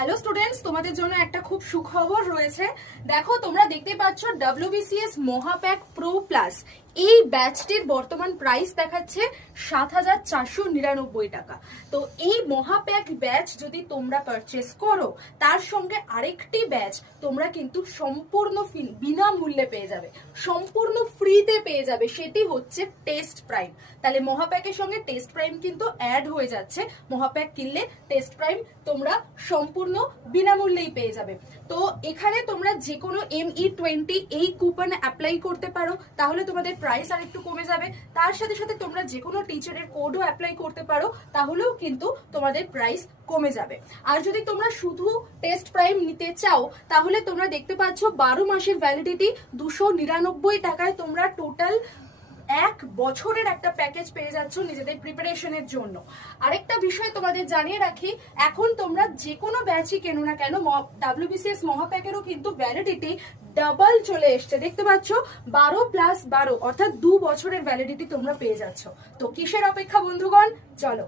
Hello students, তোমাদের জন্য একটা খুব সুখবর রয়েছে। দেখো, তোমরা দেখতে পাচ্ছ WBCS মহাপ্যাক প্রো প্লাস এই ব্যাচটির বর্তমান প্রাইস দেখাচ্ছে ৭,৪৯৯ টাকা। তো এই মহাপ্যাক ব্যাচ যদি তোমরা পারচেস করো, তার সঙ্গে আরেকটি ব্যাচ তোমরা কিন্তু সম্পূর্ণ বিনামূল্যে পেয়ে যাবে, সম্পূর্ণ ফ্রিতে পেয়ে যাবে। সেটি হচ্ছে টেস্ট প্রাইম। তাহলে মহাপ্যাকের সঙ্গে টেস্ট প্রাইম কিন্তু অ্যাড হয়ে যাচ্ছে। মহাপ্যাক কিনলে টেস্ট প্রাইম তোমরা সম্পূর্ণ বিনামূল্যেই পেয়ে যাবে। তো এখানে তোমরা যে কোনো ME20 এই কুপন অ্যাপ্লাই করতে পারো, তাহলে তোমাদের প্রাইস আর একটু কমে যাবে। তার সাথে সাথে তোমরা যে কোনো টিচারের কোডও অ্যাপ্লাই করতে পারো, তাহলেও কিন্তু তোমাদের প্রাইস কমে যাবে। আর যদি তোমরা শুধু টেস্ট প্রাইম নিতে চাও, তাহলে তোমরা দেখতে পাচ্ছ 12 মাসের ভ্যালিডিটি, 299 টাকায় তোমরা টোটাল 1 বছরের একটা প্যাকেজ পেয়ে যাচ্ছ নিজেদের প্রিপারেশনের জন্য। আরেকটা বিষয় তোমাদের জানিয়ে রাখি, এখন তোমরা যে কোনো ব্যাচই কেনো না কেন, WBCS মহাপ্যাকেরও কিন্তু ভ্যালিডিটি ডাবল চলে এসছে। দেখতে পাচ্ছ 12+12 অর্থাৎ 2 বছরের ভ্যালিডিটি তোমরা পেয়ে যাচ্ছ। তো কিসের অপেক্ষা বন্ধুগণ, চলো।